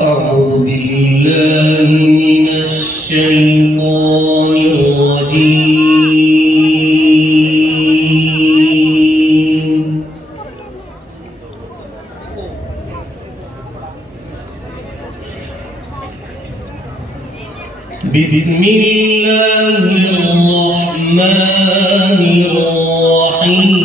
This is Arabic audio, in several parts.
أعوذ بالله من الشيطان الرجيم. بسم الله الرحمن الرحيم.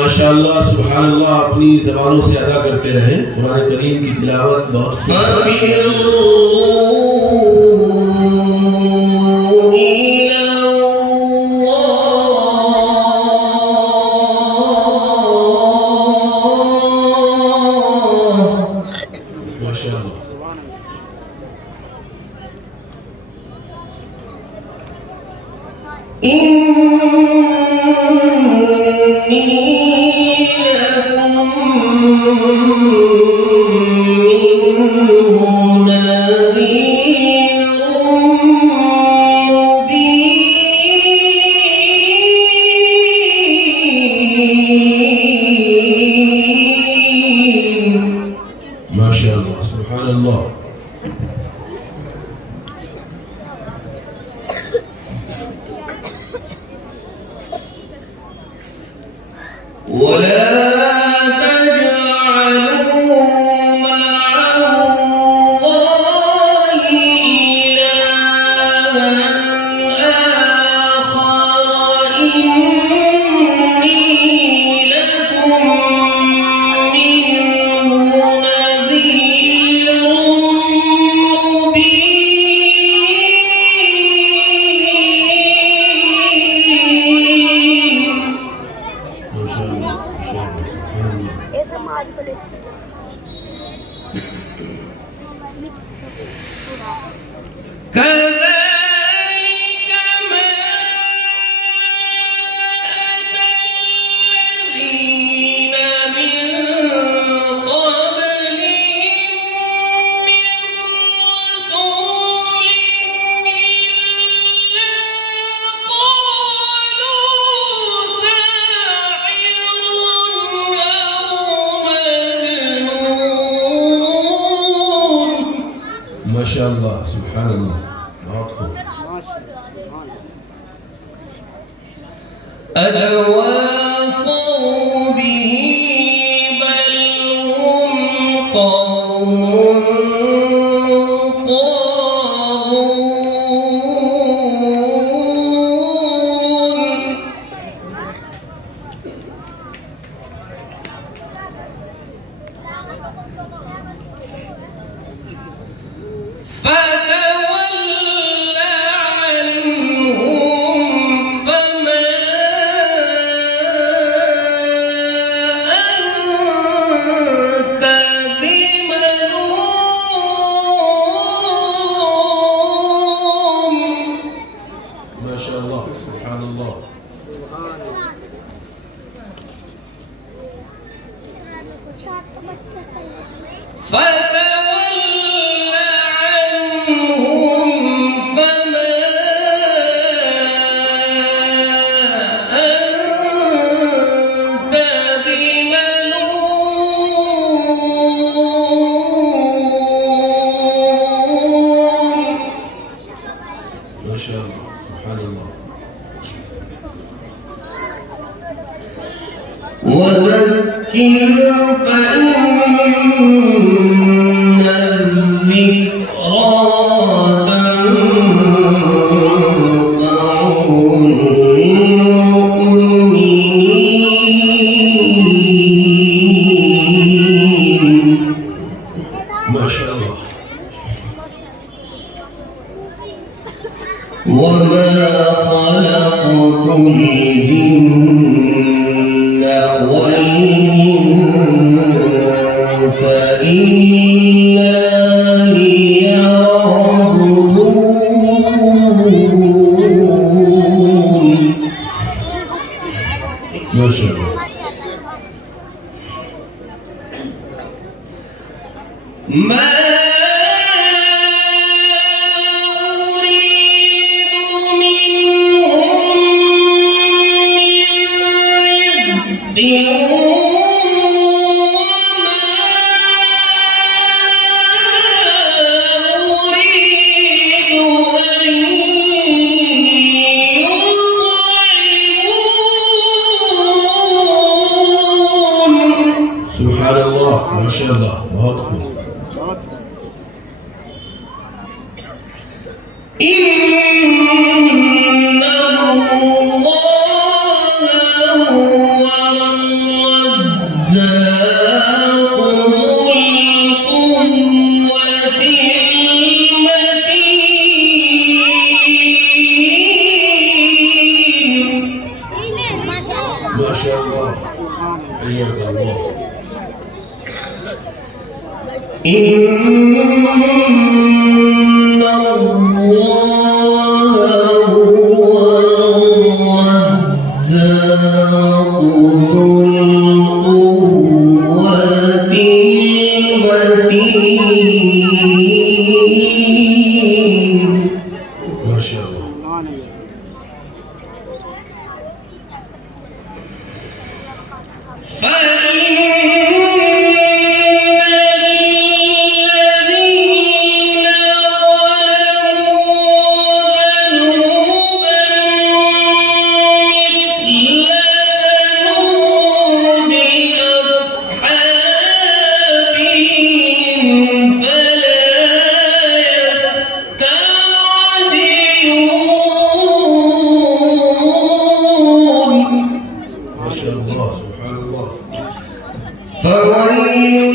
माशाअल्लाह सुभान अल्लाह अपनी ज़बानों से अदा करते रहें। कुरान करीम की तिलावत बहुत माशाअल्लाह सुभान अल्लाह। माशाअल्लाह सुभान अल्लाह। बहुत खूब। فتول عنهم فما الله. فتول عنهم فما أنت بملوم. ما شاء الله سبحان الله. وذكر فإن الذكرى تنفع المؤمنين. ما شاء الله. وما خلقت الجن والإنس إلا ليعبدون. ما شاء الله. ما سبحان الله. ما شاء الله. बहुत खूब. إن الله هو الرزاق ذو القوة المتين. ما شاء الله. حياك الله. إن الله هو الرزاق ذو القوة المتين. ما شاء الله. ما شاء الله. سبحان الله. فويل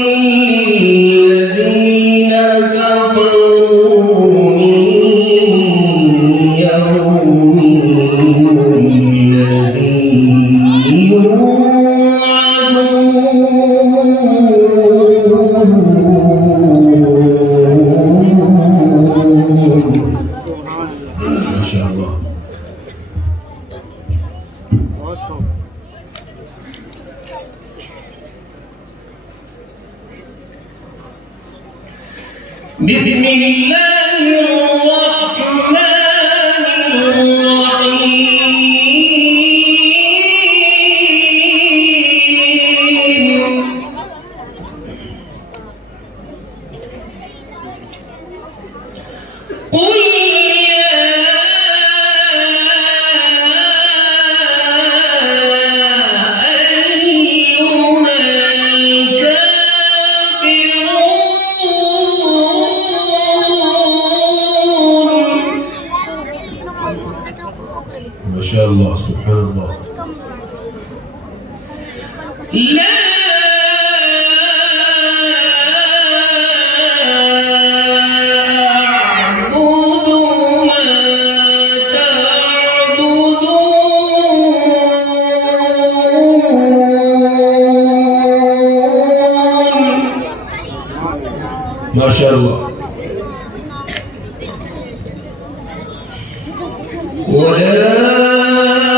للذين كفروا من يومهم الذي يوعدون. ما شاء الله. بسم الله الرحمن الرحيم. قل ما شاء الله. سبحان الله. لا أعبد ما تعبدون. ما شاء الله. ولا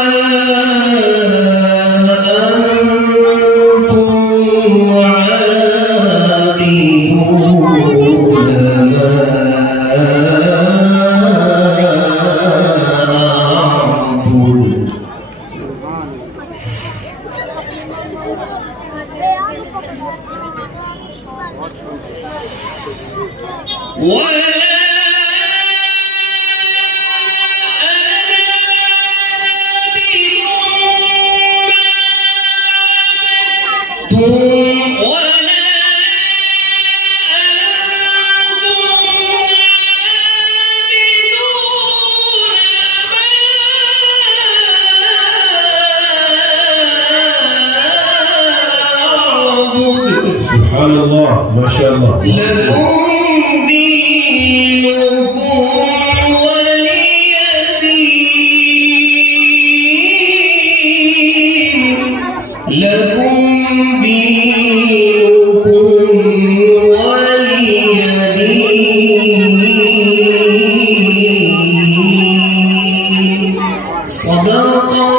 سبحان الله ما شاء الله. لكم دينكم ولي دين. لكم دينكم ولي دين. صدق